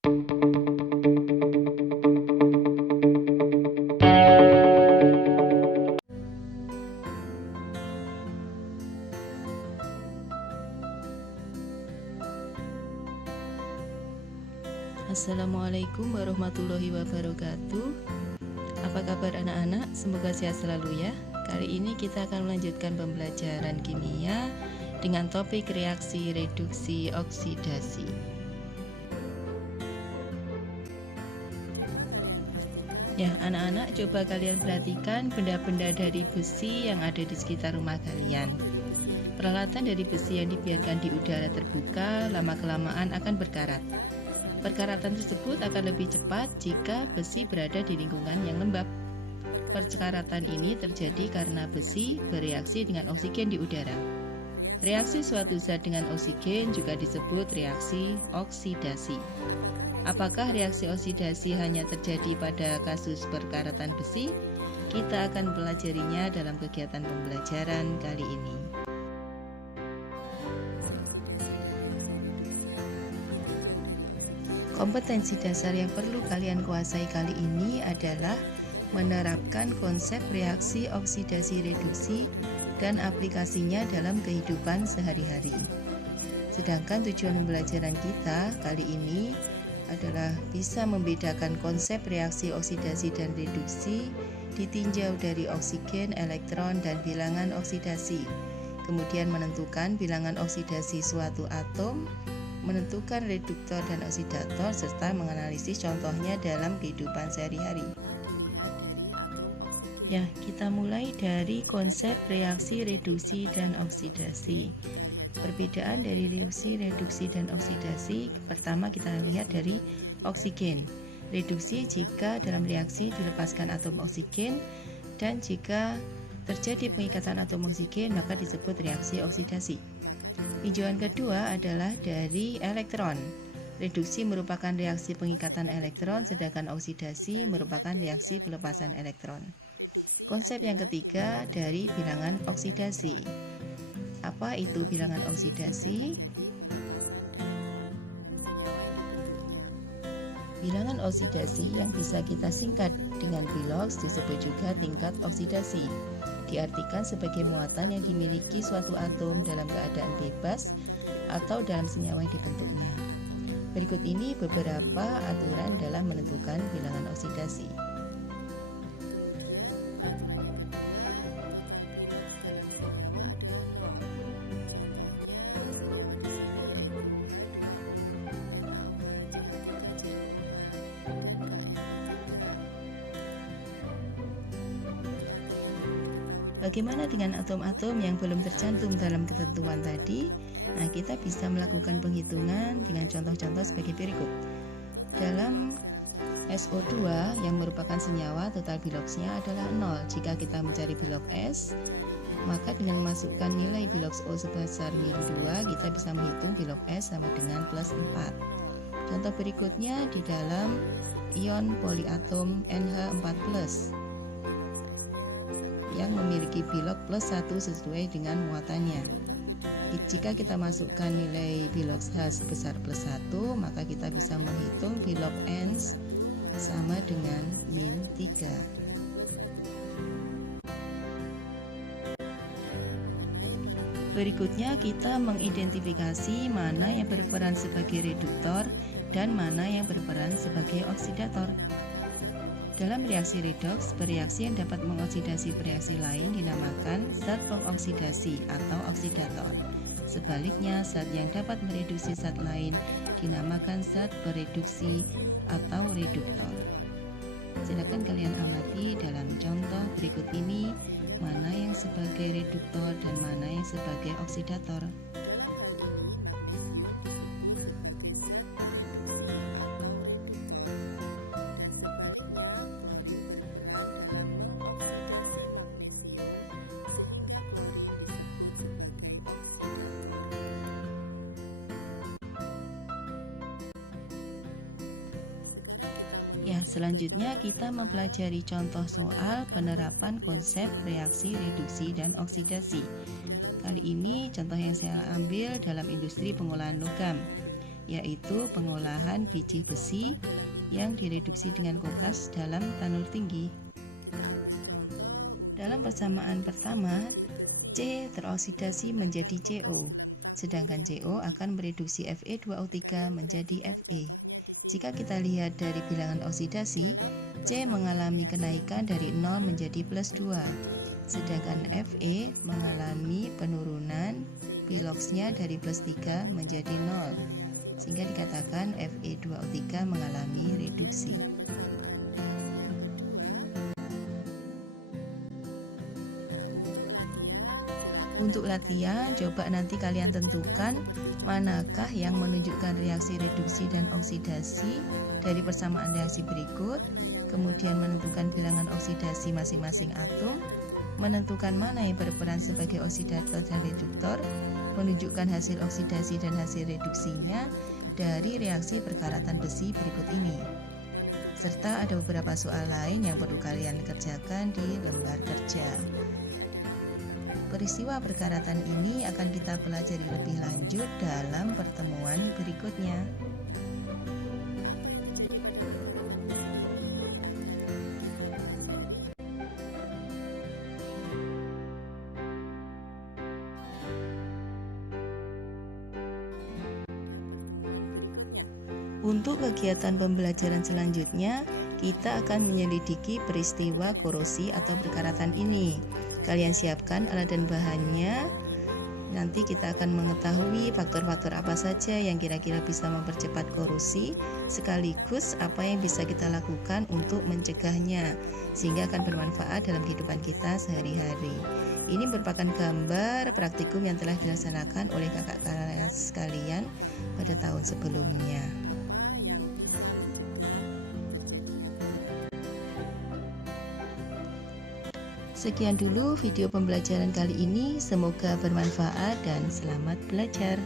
Assalamualaikum warahmatullahi wabarakatuh. Apa kabar anak-anak? Semoga sehat selalu ya. Kali ini kita akan melanjutkan pembelajaran kimia dengan topik reaksi reduksi oksidasi. Ya, anak-anak, coba kalian perhatikan benda-benda dari besi yang ada di sekitar rumah kalian. Peralatan dari besi yang dibiarkan di udara terbuka lama-kelamaan akan berkarat. Perkaratan tersebut akan lebih cepat jika besi berada di lingkungan yang lembab. Perkaratan ini terjadi karena besi bereaksi dengan oksigen di udara. Reaksi suatu zat dengan oksigen juga disebut reaksi oksidasi. Apakah reaksi oksidasi hanya terjadi pada kasus perkaratan besi? Kita akan mempelajarinya dalam kegiatan pembelajaran kali ini. Kompetensi dasar yang perlu kalian kuasai kali ini adalah menerapkan konsep reaksi oksidasi reduksi dan aplikasinya dalam kehidupan sehari-hari. Sedangkan tujuan pembelajaran kita kali ini adalah bisa membedakan konsep reaksi oksidasi dan reduksi ditinjau dari oksigen, elektron, dan bilangan oksidasi. Kemudian menentukan bilangan oksidasi suatu atom, menentukan reduktor dan oksidator, serta menganalisis contohnya dalam kehidupan sehari-hari. Ya, kita mulai dari konsep reaksi reduksi dan oksidasi. Perbedaan dari reaksi reduksi dan oksidasi, pertama kita lihat dari oksigen. Reduksi jika dalam reaksi dilepaskan atom oksigen, dan jika terjadi pengikatan atom oksigen maka disebut reaksi oksidasi. Tinjauan kedua adalah dari elektron. Reduksi merupakan reaksi pengikatan elektron, sedangkan oksidasi merupakan reaksi pelepasan elektron. Konsep yang ketiga dari bilangan oksidasi. Apa itu bilangan oksidasi? Bilangan oksidasi yang bisa kita singkat dengan bilox disebut juga tingkat oksidasi. Diartikan sebagai muatan yang dimiliki suatu atom dalam keadaan bebas atau dalam senyawa yang dibentuknya. Berikut ini beberapa aturan dalam menentukan bilangan oksidasi. Bagaimana dengan atom-atom yang belum tercantum dalam ketentuan tadi? Nah, kita bisa melakukan penghitungan dengan contoh-contoh sebagai berikut. Dalam SO2 yang merupakan senyawa, total biloxnya adalah 0. Jika kita mencari bilox S, maka dengan memasukkan nilai bilox O sebesar -2, kita bisa menghitung bilox S sama dengan +4. Contoh berikutnya di dalam ion poliatom NH4+, yang memiliki bilox +1 sesuai dengan muatannya. Jika kita masukkan nilai bilox H sebesar +1, maka kita bisa menghitung bilox N sama dengan -3. Berikutnya kita mengidentifikasi mana yang berperan sebagai reduktor dan mana yang berperan sebagai oksidator. Dalam reaksi redoks, bereaksi yang dapat mengoksidasi bereaksi lain dinamakan zat pengoksidasi atau oksidator. Sebaliknya, zat yang dapat mereduksi zat lain dinamakan zat bereduksi atau reduktor. Silakan kalian amati dalam contoh berikut ini mana yang sebagai reduktor dan mana yang sebagai oksidator. Ya, selanjutnya kita mempelajari contoh soal penerapan konsep reaksi reduksi dan oksidasi. Kali ini contoh yang saya ambil dalam industri pengolahan logam. yaitu pengolahan biji besi yang direduksi dengan kokas dalam tanur tinggi. Dalam persamaan pertama, C teroksidasi menjadi CO, sedangkan CO akan mereduksi Fe2O3 menjadi Fe. Jika kita lihat dari bilangan oksidasi, C mengalami kenaikan dari 0 menjadi plus 2, sedangkan Fe mengalami penurunan piloxnya dari plus 3 menjadi 0, sehingga dikatakan Fe2O3 mengalami reduksi. Untuk latihan, coba nanti kalian tentukan manakah yang menunjukkan reaksi reduksi dan oksidasi dari persamaan reaksi berikut, kemudian menentukan bilangan oksidasi masing-masing atom, menentukan mana yang berperan sebagai oksidator dan reduktor, menunjukkan hasil oksidasi dan hasil reduksinya dari reaksi perkaratan besi berikut ini. Serta ada beberapa soal lain yang perlu kalian kerjakan di lembar kerja. Peristiwa perkaratan ini akan kita pelajari lebih lanjut dalam pertemuan berikutnya. Untuk kegiatan pembelajaran selanjutnya, kita akan menyelidiki peristiwa korosi atau perkaratan ini. Kalian siapkan alat dan bahannya. Nanti kita akan mengetahui faktor-faktor apa saja yang kira-kira bisa mempercepat korosi, sekaligus apa yang bisa kita lakukan untuk mencegahnya, sehingga akan bermanfaat dalam kehidupan kita sehari-hari. Ini merupakan gambar praktikum yang telah dilaksanakan oleh kakak kelas sekalian pada tahun sebelumnya. Sekian dulu video pembelajaran kali ini, semoga bermanfaat dan selamat belajar.